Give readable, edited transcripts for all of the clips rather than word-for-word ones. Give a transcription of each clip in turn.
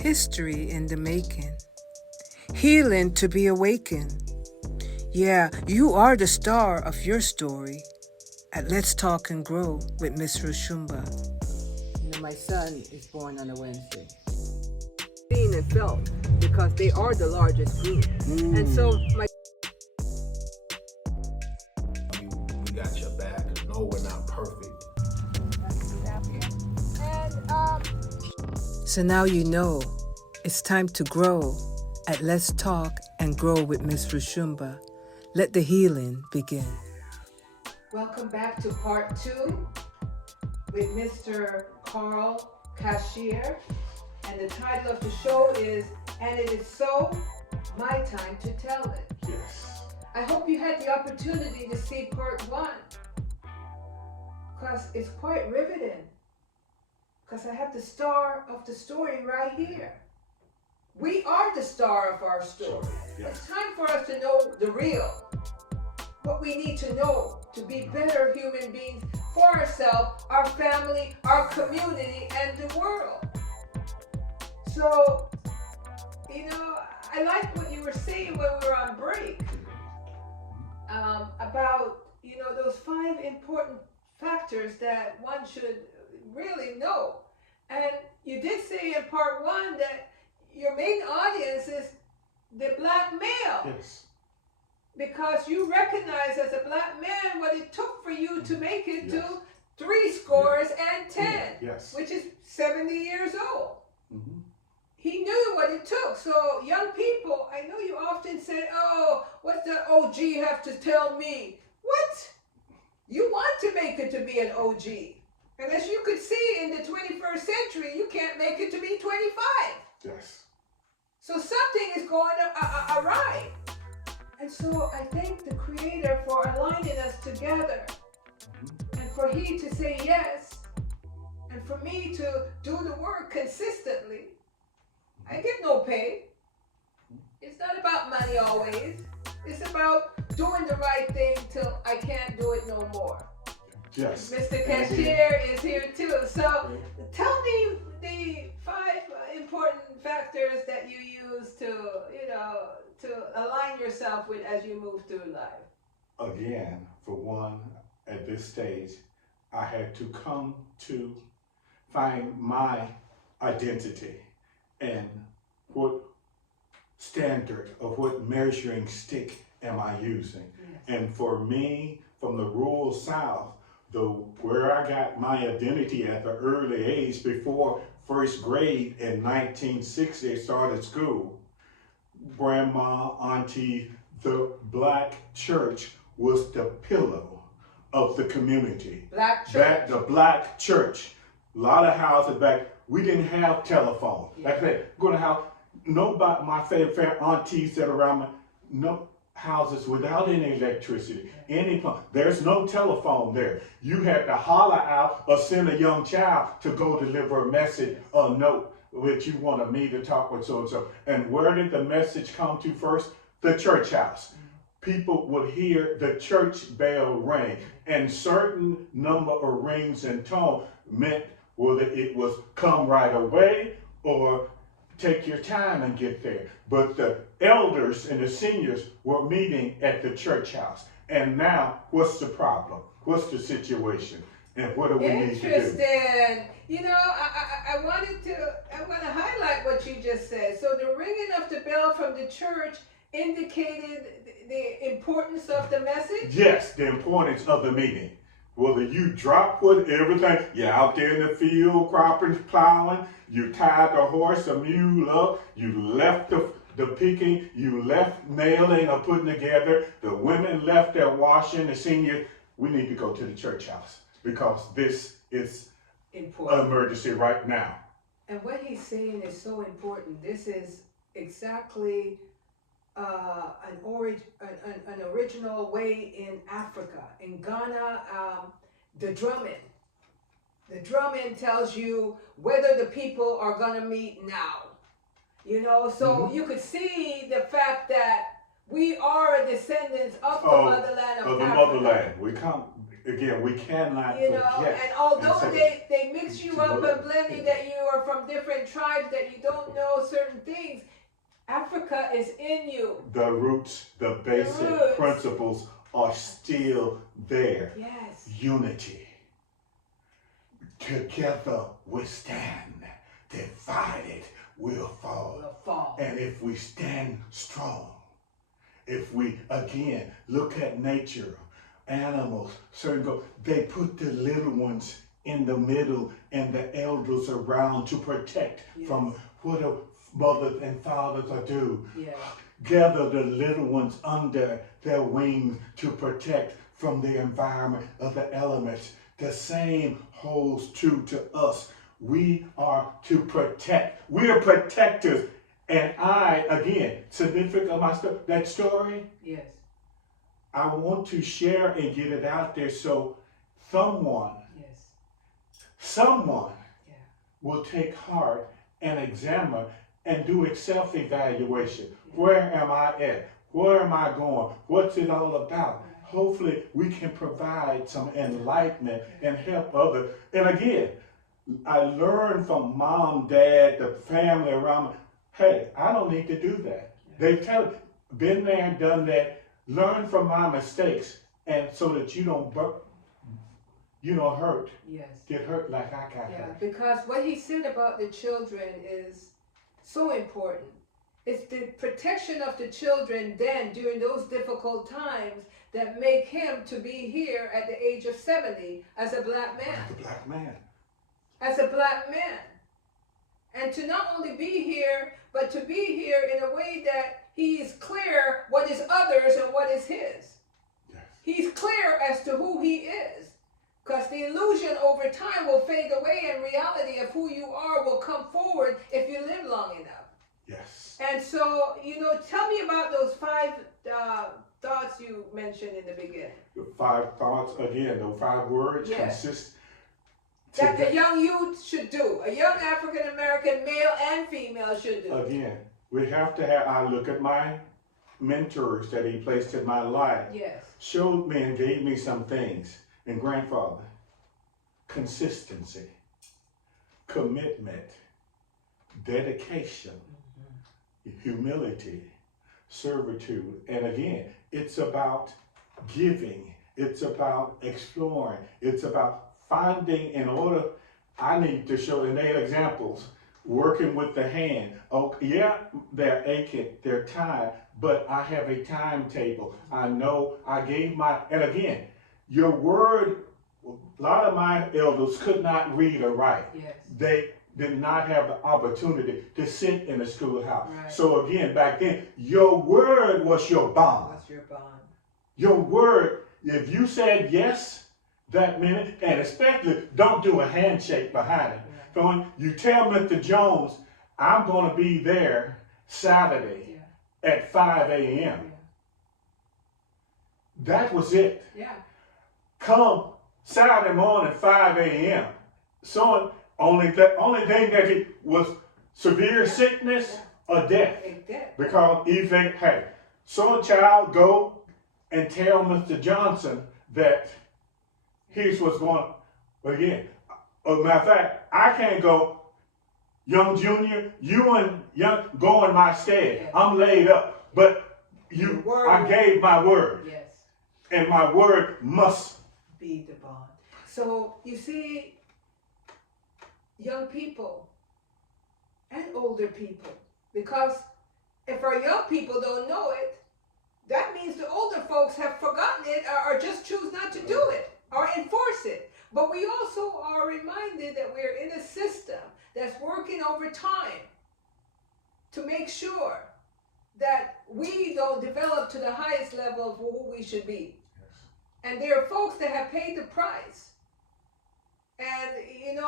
History in the making. Healing to be awakened. Yeah, you are the star of your story at Let's Talk and Grow with Miss Roshumba. You know, my son is born on a Wednesday. Seen and felt because they are the largest group. And so my we got your back. No, we're not perfect. So now you know it's time to grow at Let's Talk and Grow with Miss Roshumba. Let the healing begin. Welcome back to part 2 with Mr. Karl Cashier. And the title of the show is, And It Is So, My Time to Tell It. Yes. I hope you had the opportunity to see part 1, because it's quite riveting. Because I have the star of the story right here. We are the star of our story. Yes. It's time for us to know the real. What we need to know to be better human beings for ourselves, our family, our community, and the world. So, you know, I like what you were saying when we were on break about, you know, those 5 important factors that one should really know. And you did say in part 1 that your main audience is the black male. Yes. Because you recognize as a black man what it took for you to make it Yes. to 3 scores and 10, Yes. which is 70 years old. Mm-hmm. He knew what it took. So young people, I know you often say, oh, what's the OG have to tell me? What? You want to make it to be an OG. And as you could see in the 21st century, you can't make it to be 25. Yes. So something is going awry. And so I thank the Creator for aligning us together. And for He to say yes. And for me to do the work consistently. I get no pay. It's not about money always. It's about doing the right thing till I can't do it no more. Yes. Mr. Cashier is here too. So tell me the 5 important factors that you use to, you know, to align yourself with as you move through life. Again, for one, at this stage, I had to come to find my identity and what standard of what measuring stick am I using. Yes. And for me, from the rural South, where I got my identity at the early age before first grade in 1960, I started school. Grandma, auntie, the black church was the pillow of the community. Black church. The black church. A lot of houses back, we didn't have telephone. Yeah. Like I said, going to have nobody, my favorite aunties that around me, no houses without any electricity, any plumb. There's no telephone there. You had to holler out or send a young child to go deliver a message or note which you wanted me to talk with so-and-so. And where did the message come to first? The church house. People would hear the church bell ring, and certain number of rings and tone meant whether it was come right away or take your time and get there. But the elders and the seniors were meeting at the church house. And now, what's the problem? What's the situation? And what do we need to do? Interesting. You know, I want to highlight what you just said. So the ringing of the bell from the church indicated the importance of the message? Yes, the importance of the meeting. Whether you drop what everything, you're out there in the field, cropping, plowing, you tied the horse or mule up, you left the picking, you left nailing or putting together, the women left their washing, the seniors, we need to go to the church house because this is important. An emergency right now. And what he's saying is so important. This is exactly an original way in Africa. In Ghana, the drumming. The drumming tells you whether the people are going to meet now. You know, so you could see the fact that we are a descendants of the motherland of the Africa. motherland. We come again, we cannot You know, forget. and although and they mix you up and blend you that you are from different tribes, that you don't know certain things, Africa is in you. The roots, the basic principles are still there. Yes. Unity. Together we stand. Divided we'll fall. We'll fall. And if we stand strong, if we again look at nature, animals, they put the little ones in the middle and the elders around to protect from what the mothers and fathers are do. Yes. Gather the little ones under their wings to protect from the environment of the elements. The same holds true to us. We are to protect. We are protectors. And I, again, significant of my story, that story, yes, I want to share and get it out there so someone will take heart and examine and do a self-evaluation. Where am I at? Where am I going? What's it all about? Hopefully we can provide some enlightenment and help others. And again, I learned from mom, dad, the family around me, hey, I don't need to do that. They've been there and done that. Learn from my mistakes, and so that you don't hurt. yes, Get hurt like I got hurt. Because what he said about the children is so important. It's the protection of the children then during those difficult times that make him to be here at the age of 70 as a black man. As a black man. As a black man. And to not only be here, but to be here in a way that he is clear what is others and what is his. Yes. He's clear as to who he is. Because the illusion over time will fade away, and reality of who you are will come forward if you live long enough. Yes. And so, tell me about those 5 thoughts you mentioned in the beginning. The 5 thoughts, again, the 5 words consist. That the young youth should do. A young African-American male and female should do. Again, we have to I look at my mentors that he placed in my life. Yes. Showed me and gave me some things. And grandfather, consistency, commitment, dedication, humility, servitude. And again, it's about giving. It's about exploring. It's about finding in order. I need to show in 8 examples, working with the hand. Oh, yeah, they're aching, they're tired, but I have a timetable. I know I gave and again, your word, a lot of my elders could not read or write. Yes. They did not have the opportunity to sit in the schoolhouse. Right. So again, back then, your word was your bond. What's your bond? Your word, if you said yes that minute, and especially don't do a handshake behind it. So when you tell Mr. Jones, I'm going to be there Saturday at 5 a.m. Yeah. That was it. Yeah. Come Saturday morning, 5 a.m. So only thing that it was severe sickness or death. Because he think, hey, so a child go and tell Mr. Johnson that here's what's going on. But again, as a matter of fact, I can't go, young junior, you and young go in my stead. I'm laid up. But I gave my word. Yes. And my word must be the bond. So you see, young people and older people, because if our young people don't know it, that means the older folks have forgotten it or just choose not to do it or enforce it. But we also are reminded that we're in a system that's working over time to make sure that we don't develop to the highest level of who we should be. And there are folks that have paid the price. And,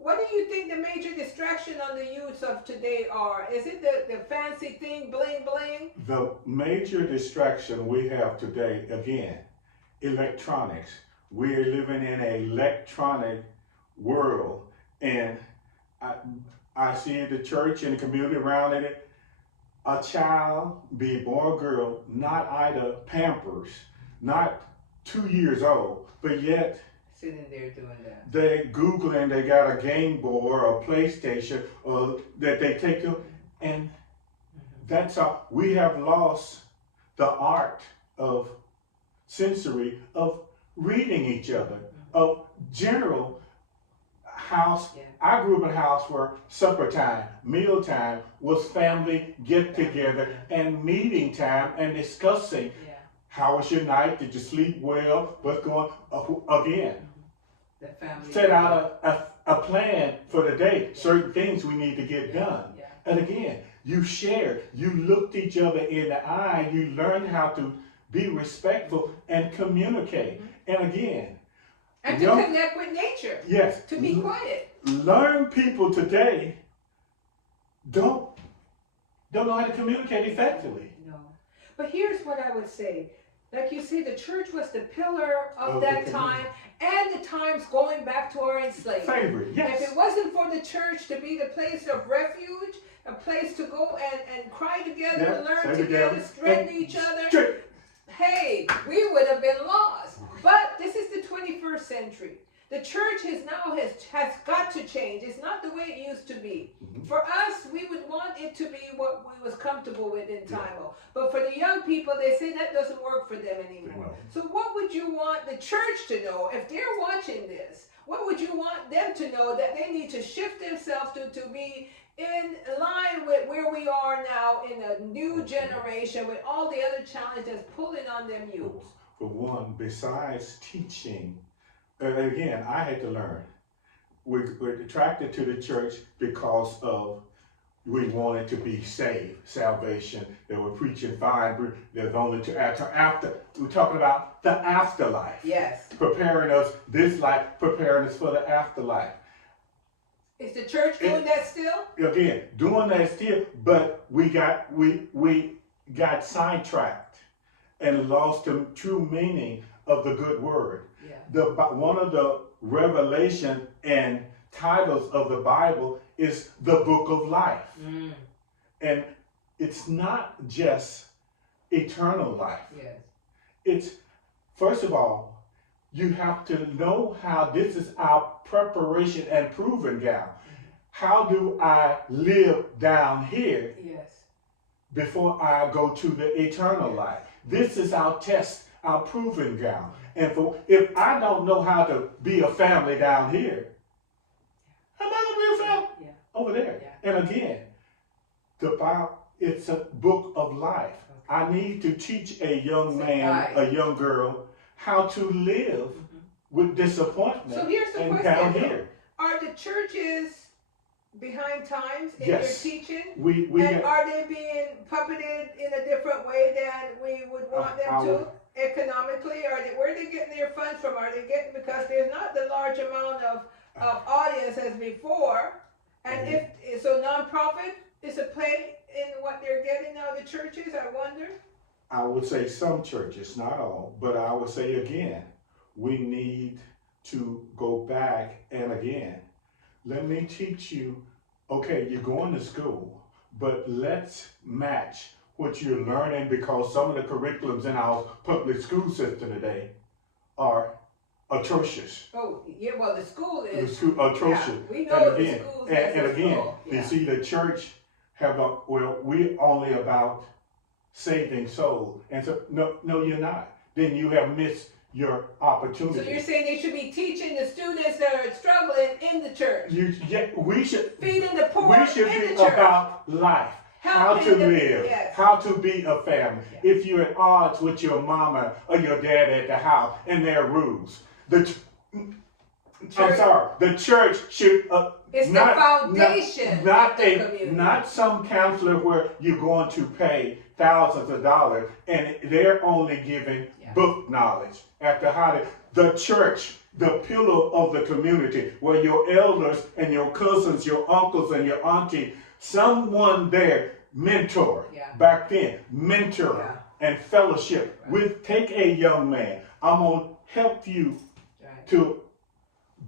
what do you think the major distraction on the youths of today are? Is it the fancy thing, bling, bling? The major distraction we have today, again, electronics. We're living in an electronic world. And I see in the church and the community around it, a child, be boy or girl, not either Pampers, not 2 years old, but yet Sitting there doing that. they Googling, they got a Game Boy or a PlayStation that they take them, and that's all. We have lost the art of sensory, of reading each other, of general house. Yeah. I grew up in a house where supper time, meal time was family get together and meeting time and discussing. Yeah. How was your night? Did you sleep well? What's going again? The family. Set out a plan for the day. Certain things we need to get done. Yeah. And again, you shared. You looked each other in the eye. You learned how to be respectful and communicate. And again, And to connect with nature. yes, To be quiet. learn people today don't know how to communicate effectively. No. But here's what I would say. Like you say, the church was the pillar of Of that the time and the times going back to our enslavement. Favorite, yes. If it wasn't for the church to be the place of refuge, a place to go and cry together, Yeah, learn say together, together, strengthen and each other, straight. hey, we would have been lost. But this is the 21st century. The church has got to change. It's not the way it used to be. For us, we would want it to be what we was comfortable with in time. But for the young people, they say that doesn't work for them anymore. So what would you want the church to know if they're watching this? What would you want them to know that they need to shift themselves to be in line with where we are now in a new generation with all the other challenges pulling on them youth? For one, besides teaching, and again, I had to learn. We're attracted to the church because of we wanted to be saved, salvation. They were preaching fine. There's only two after. We're talking about the afterlife. Yes. Preparing us this life, preparing us for the afterlife. Is the church doing that still? Again, doing that still, but we got sidetracked and lost the true meaning of the good word. Yeah. One of the revelation and titles of the Bible is the book of life. And it's not just eternal life. Yes. It's, first of all, you have to know how this is our preparation and proving ground. How do I live down here Yes. before I go to the eternal life? This is our test, our proving ground. And if I don't know how to be a family down here, how am I going to be a family over there? Yeah. And again, the Bible, it's a book of life. I need to teach a young man, a young girl, how to live with disappointment. So here's the and question. down here. Are the churches behind times in Yes. their teaching? And are they being puppeted in a different way than we would want them to economically? Where are they getting their funds from? Are they getting, because there's not the large amount of audience as before, and if so, nonprofit is a play in what they're getting now. The churches, I wonder. I would say some churches, not all, but I would say again, we need to go back and again, let me teach you, okay, you're going to school, but let's match what you're learning, because some of the curriculums in our public school system today are atrocious. Oh, yeah, well, the school is. The school, atrocious. Yeah, we know and again, the schools and again, yeah. you see the church we're only about saving souls. And so, no, you're not. Then you have missed your opportunity. So you're saying they should be teaching the students that are struggling in the church. We should feeding the poor. We should in be the church. about life. How to live, how to be a family. If you're at odds with your mama or your dad at the house and their rules, the church should. It's the foundation. Not some counselor where you're going to pay thousands of dollars and they're only giving book knowledge after the church, the pillar of the community, where your elders and your cousins, your uncles and your auntie, someone there mentor back then, mentor and fellowship with. Take a young man. I'm gonna help you to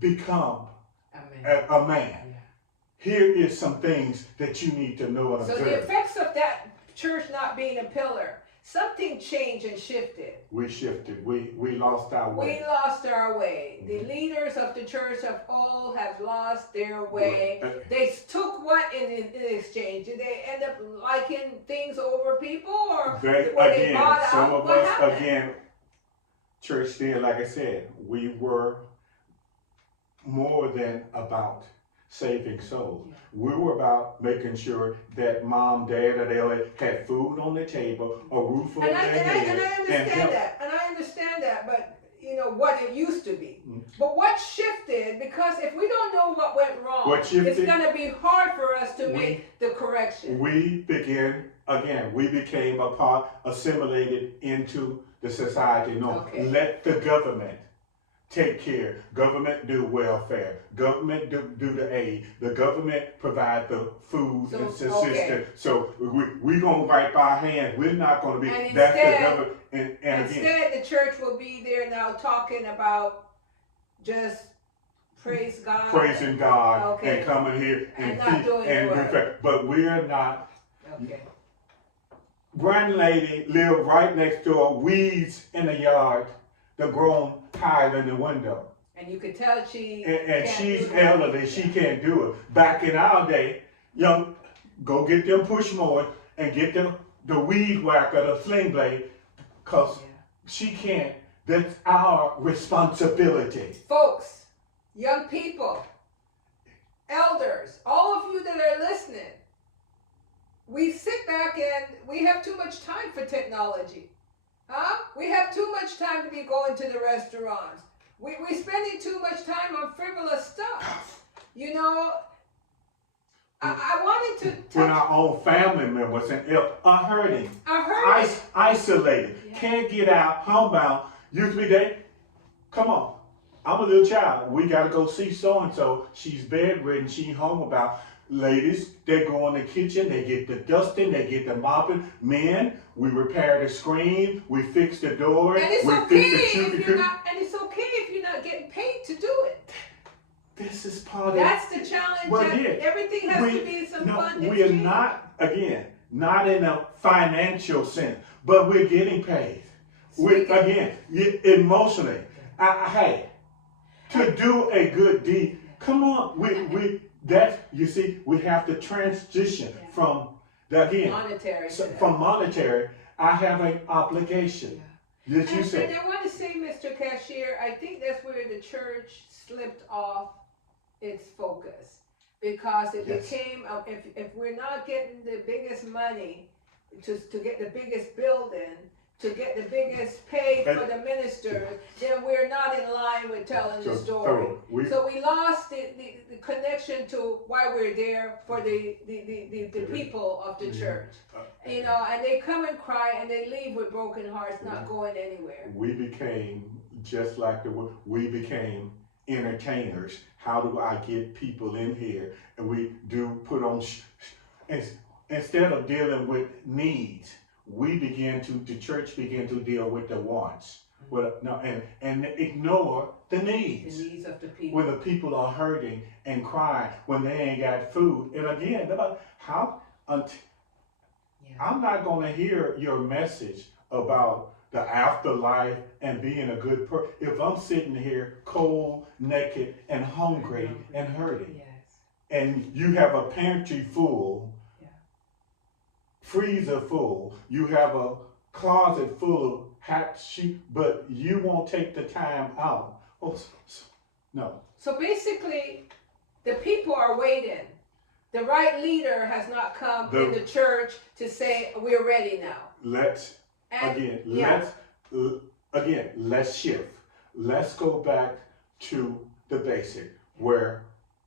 become a man. Here is some things that you need to know and observe. So the effects of that church not being a pillar. something changed and shifted. We shifted. We lost our way. We lost our way. The leaders of the church of all have lost their way. They took what in exchange? Did they end up liking things over people, or were they bought out? Some of What us, happened? again, church still, like I said, we were more than about saving souls. Yeah. We were about making sure that mom, dad, or they had food on the table, a roof over their head. And I understand that, but you know what it used to be. But what shifted? Because if we don't know what went wrong, it's going to be hard for us to make the correction. We became a part, assimilated into the society. No, let the government take care. Government do welfare. Government do the aid. The government provide the food and assistance. So we gonna wipe our hands. We're not gonna be. And That's instead, the government. And instead, the church will be there now talking about just praise God, praising God, and coming here and not doing the work. But we're not. Okay. Grand lady live right next door. Weeds in the yard. They're grown higher than the window. And you could tell she's elderly. She can't do it. Back in our day, go get them push mowers and get them the weed whacker, the sling blade, because she can't. That's our responsibility. Folks, young people, elders, all of you that are listening, we sit back and we have too much time for technology. We have too much time to be going to the restaurants. We're spending too much time on frivolous stuff. You know, I wanted to touch... When our own family members are hurting. Isolated. Yeah. Can't get out, homebound. Usually come on. I'm a little child. We got to go see so-and-so. She's bedridden. She home about. Ladies, they go in the kitchen, they get the dusting, they get the mopping. Men, we repair the screen, we fix the doors, and it's we okay fix the if you're not getting paid to do it. This is part of That's the challenge. Everything has to be some fun. We are not in a financial sense, but we're getting paid. Emotionally. Hey, to do a good deed. Come on, we have to transition from monetary. I have an obligation. And I want to say, Mr. Cashier, I think that's where the church slipped off its focus, because it became, if we're not getting the biggest money to get the biggest building, to get the biggest pay for the ministers, then we're not in line with telling the story. So we lost the connection to why we're there for the people of the church. You know, and they come and cry and they leave with broken hearts, not going anywhere. We became just like we became entertainers. How do I get people in here? And we do put on, instead of dealing with needs, the church began to deal with the wants. And ignore the needs. The needs of the people. When the people are hurting and crying, when they ain't got food. And again, I'm not going to hear your message about the afterlife and being a good person if I'm sitting here cold, naked, and hungry and hurting. Yes. And you have a pantry full, freezer full, you have a closet full of hot sheep, but you won't take the time out. No. So basically, the people are waiting. The right leader has not come in the church to say, we're ready now. Let's shift. Let's go back to the basic where,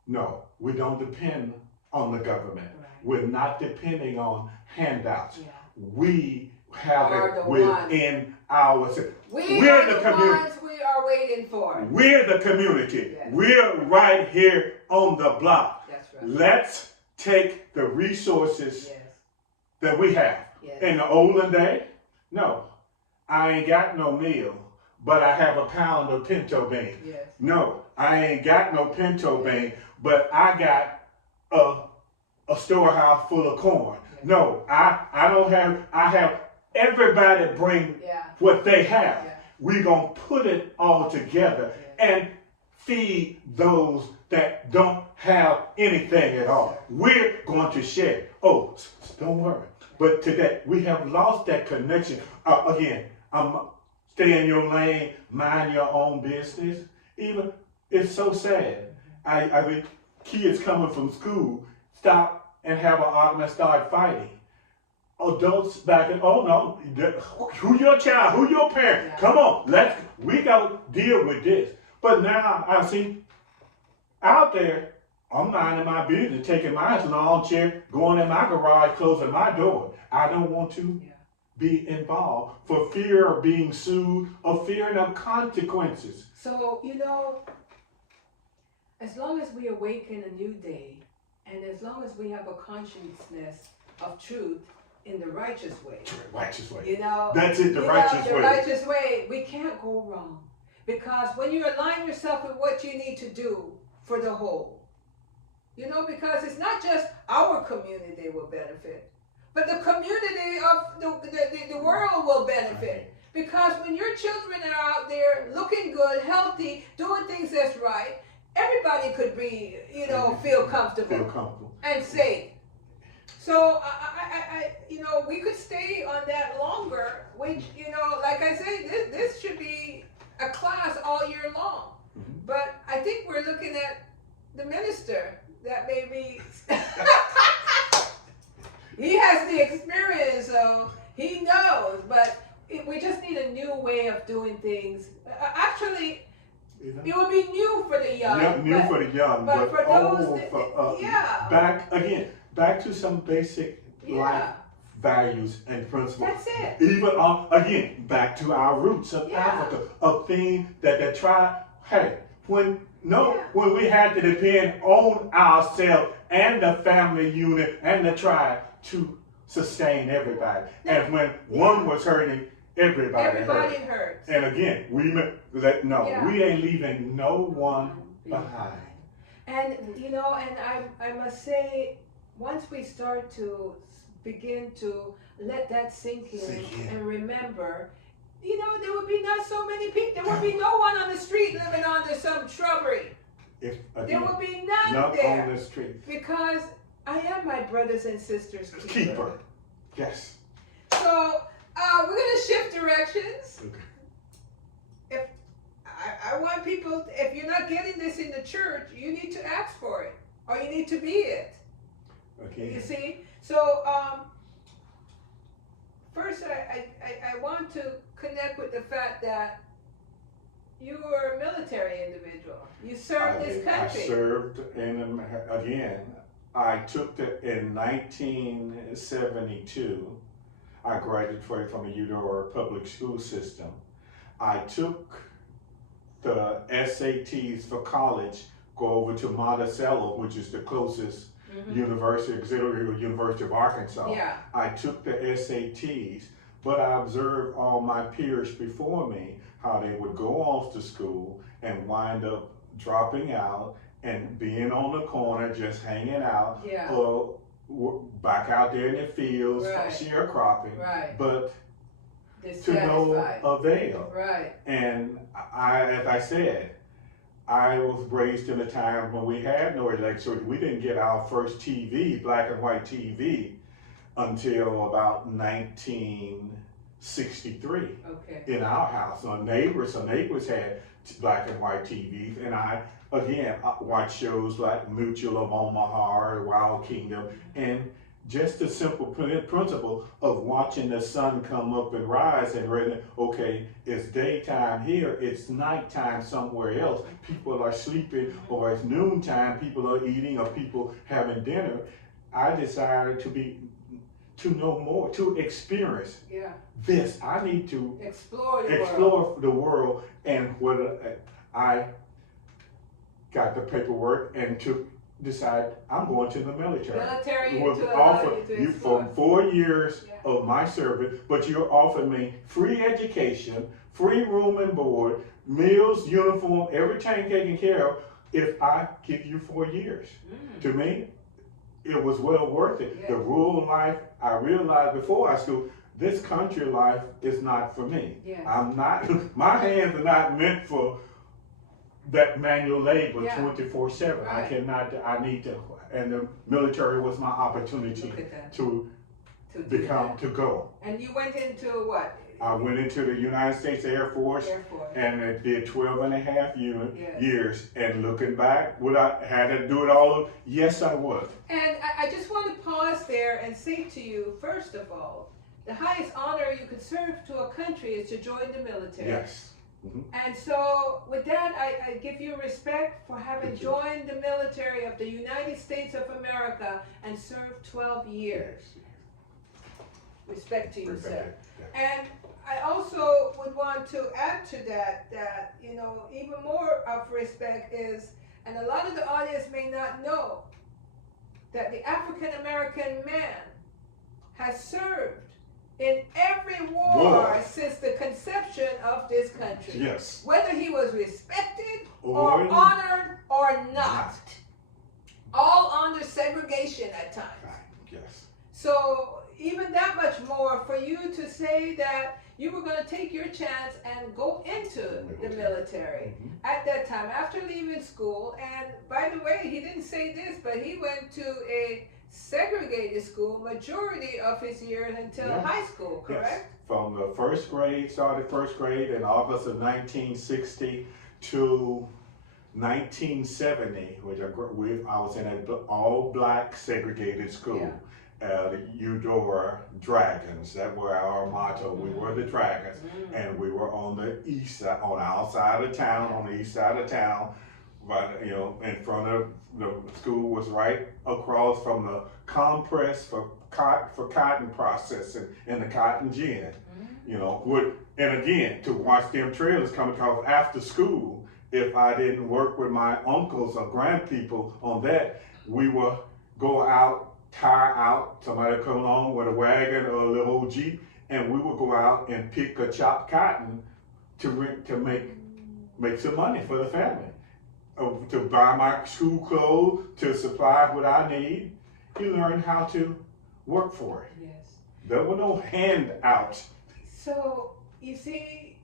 no, we don't depend on the government. Right. We're not depending on handouts. Yeah. We have it within ourselves. We're the ones we are waiting for. We're the community. Yes. We're right here on the block. That's right. Let's take the resources that we have. Yes. In the olden day, no, I ain't got no meal, but I have a pound of pinto bean. Yes. No, I ain't got no pinto bean, but I got a storehouse full of corn. Yes. No, I don't have, I have everybody bring what they have. Yeah. We're going to put it all together and feed those that don't have anything at all. We're going to share. Oh, don't worry. But today, we have lost that connection. Again, stay in your lane, mind your own business. Even, it's so sad. I think kids coming from school stop and have an argument, start fighting. Adults back in, oh no, who your child, who your parent? Come on, we got to deal with this. But now I see out there, I'm minding my business, taking my lawn chair, going in my garage, closing my door. I don't want to be involved for fear of being sued or fear of consequences. So, as long as we awaken a new day, and as long as we have a consciousness of truth in the righteous way. Righteous way. That's it, the righteous way. The righteous way, we can't go wrong. Because when you align yourself with what you need to do for the whole, because it's not just our community will benefit, but the community of the world will benefit. Because when your children are out there looking good, healthy, doing things that's right, everybody could be, feel comfortable and safe. So we could stay on that longer, which, like I say, this should be a class all year long. But I think we're looking at the minister that maybe he has the experience, so he knows, but we just need a new way of doing things. Actually, it would be new for the young. For the young, but for those back to some basic life values and principles. That's it. Even again, back to our roots of Africa, a thing that they try. Hey, when we had to depend on ourselves and the family unit and the tribe to sustain everybody, and when one was hurting, everybody hurt. And again, we ain't leaving no one behind. And I must say, once we start to begin to let that sink in and remember, there would be not so many people. There would be no one on the street living under some shrubbery. There would be none there. On the street. Because I am my brothers and sisters' keeper. Yes. So we're going to shift directions. If I want people, if you're not getting this in the church, you need to ask for it, or you need to be it. Okay. You see? So first I want to connect with the fact that you were a military individual. You served this country. I served, and again, I took in 1972. I graduated from a Eudora public school system. I took the SATs for college, go over to Monticello, which is the closest University, Auxiliary University of Arkansas. I took the SATs, but I observed all my peers before me, how they would go off to school and wind up dropping out and being on the corner, just hanging out, or back out there in the fields, sharecropping, but to no avail. And as I said, I was raised in a time when we had no electricity. We didn't get our first TV, black and white TV, until about 1963 in our house. Some neighbors had black and white TVs, and I watched shows like Mutual of Omaha, Wild Kingdom, and just the simple principle of watching the sun come up and rise and it's daytime here, it's nighttime somewhere else. People are sleeping, or it's noontime, people are eating, or people having dinner. I decided to know more, to experience this. I need to explore the world, and I got the paperwork and decide I'm going to the military. Was offered you for 4 years of my service, but you're offering me free education, free room and board, meals, uniform, everything taken care of if I give you 4 years. To me, it was well worth it. The rural life, I realized before I school, this country life is not for me. Yes. I'm not, my hands are not meant for that manual labor Yeah. 24/7. I Right. cannot, I need to, and the military was my opportunity Look at that. to To do become, that. to go. And you went into what? I went into the United States Air Force. Air Force. And I did 12 and a half Yes. years. And looking back, would I had to do it all of? Yes, I would. And I just want to pause there and say to you, first of all, the highest honor you could serve to a country is to join the military. Yes. Mm-hmm. And so with that, I give you respect for having Thank you. joined the military of the United States of America and served 12 years. Respect to you, sir. Yeah. And I also would want to add to that, you know, even more of respect is, and a lot of the audience may not know, that the African American man has served in every war since the conception of this country. Yes. Whether he was respected Or or honored or not. All under segregation at times. Right. Yes. So even that much more for you to say that you were going to take your chance and go into the military at that time after leaving school. And by the way, he didn't say this, but he went to a segregated school majority of his years until Yes. high school, correct? Yes. From the first grade, started first grade in August of 1960 to 1970, which I was in an all-black segregated school. The Eudora Dragons. That were our motto. We were the Dragons, and we were on the east side, on our side of town, on the east side of town. But you know, in front of the school was right across from the compress for cotton processing and the cotton gin. You know, and again to watch them trailers come across after school. If I didn't work with my uncles or grandpeople on that, we would go out. Tire out, somebody would come along with a wagon or a little old Jeep, and we would go out and pick or chop cotton to make some money for the family, to buy my school clothes, to supply what I need. You learn how to work for it. Yes. There were no handouts. So you see,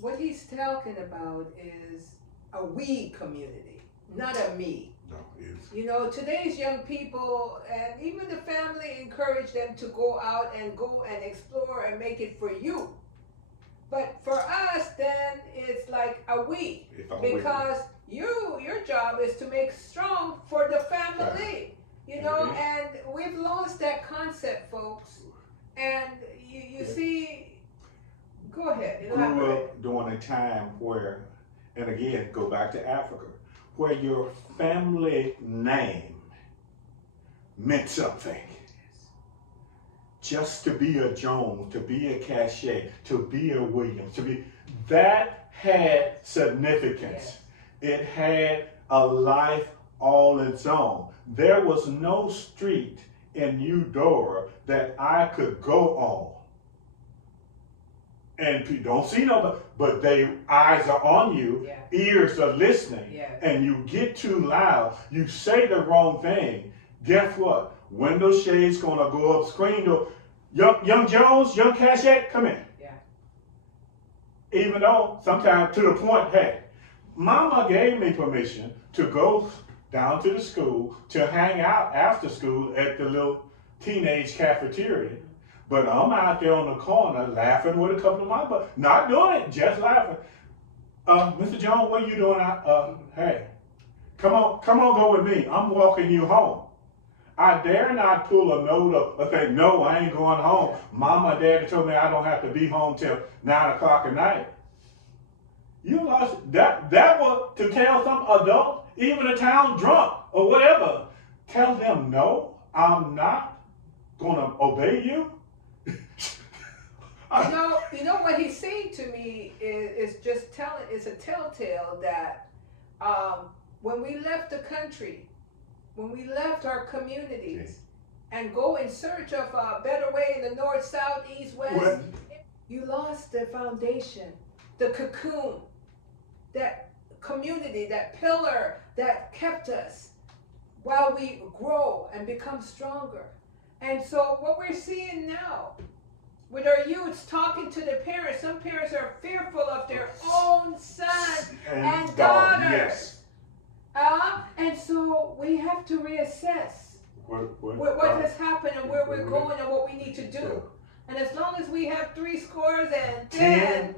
what he's talking about is a we community, not a me. No, it's You know, today's young people and even the family encourage them to go out and go and explore and make it for you. But for us, then it's like a we, because your job is to make strong for the family. You know, and we've lost that concept, folks. And you see, go ahead. grew up during a time where, and again, go back to Africa, where your family name meant something. Just to be a Jones, to be a Cashier, to be a Williams, that had significance. It had a life all its own. There was no street in Eudora that I could go on. And you don't see nobody, but their eyes are on you, ears are listening, and you get too loud, you say the wrong thing. Guess what? Window shades gonna go up, screen door. Young Jones, young Cashier, come in. Even though sometimes to the point, hey, Mama gave me permission to go down to the school to hang out after school at the little teenage cafeteria. But I'm out there on the corner laughing with a couple of my buddies. Not doing it, just laughing. Mr. Jones, what are you doing out? Hey, come on, go with me. I'm walking you home. I dare not pull a note up or think, no, I ain't going home. Mama and Daddy told me I don't have to be home till 9 o'clock at night. You lost that was to tell some adult, even a town drunk or whatever, tell them, no, I'm not gonna obey you. You know what he's saying to me is a telltale that when we left the country, when we left our communities and go in search of a better way in the north, south, east, west, you lost the foundation, the cocoon, that community, that pillar that kept us while we grow and become stronger. And so what we're seeing now with our youths talking to the parents, some parents are fearful of their own sons and daughters. Yes. And so we have to reassess what has happened and where we're going and what we need to do. And as long as we have 10,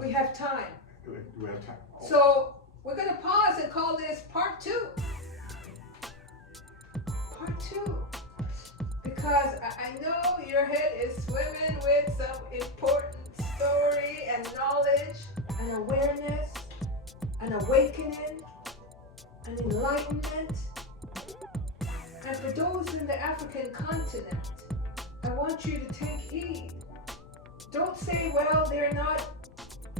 we have time. We have time. So we're going to pause and call this part 2. Part 2. Because I know your head is swimming with some important story and knowledge and awareness and awakening and enlightenment. And for those in the African continent, I want you to take heed. Don't say, well, they're not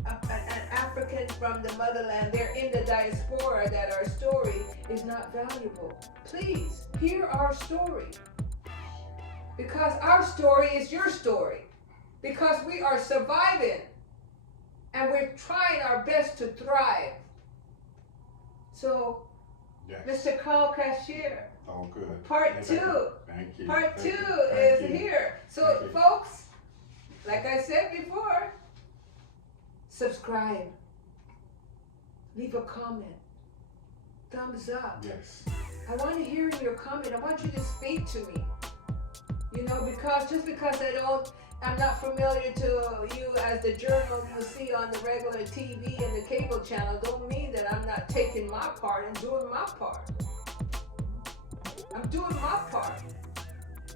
an African from the motherland, they're in the diaspora, that our story is not valuable. Please, hear our story. Because our story is your story. Because we are surviving. And we're trying our best to thrive. So, Yes. Mr. Karl Cashier. Oh, good. Part 2. Thank you. Part 2 Thank is you. here. So, Thank you. folks, like I said before, subscribe. Leave a comment. Thumbs up. Yes. I want to hear your comment. I want you to speak to me. You know, because I'm not familiar to you as the journal you see on the regular TV and the cable channel, don't mean that I'm not taking my part and doing my part. I'm doing my part.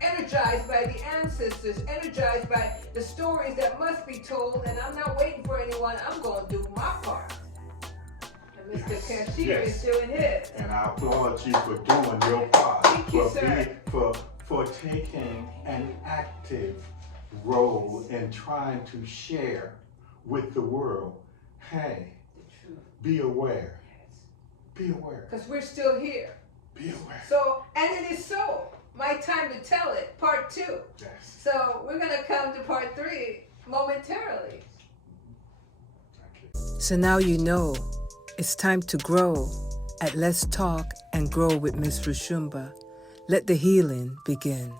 Energized by the ancestors, energized by the stories that must be told, and I'm not waiting for anyone. I'm going to do my part. And Mr. Cashier is doing his. And I applaud you for doing your part. Thank you, sir. For taking an active role in trying to share with the world. Hey, The truth. be aware. Yes. Be aware. Because we're still here. Be aware. So, and it is so. My time to tell it, part 2. Yes. So we're going to come to part 3 momentarily. Thank you. So now you know it's time to grow at Let's Talk and Grow with Miss Roshumba. Let the healing begin.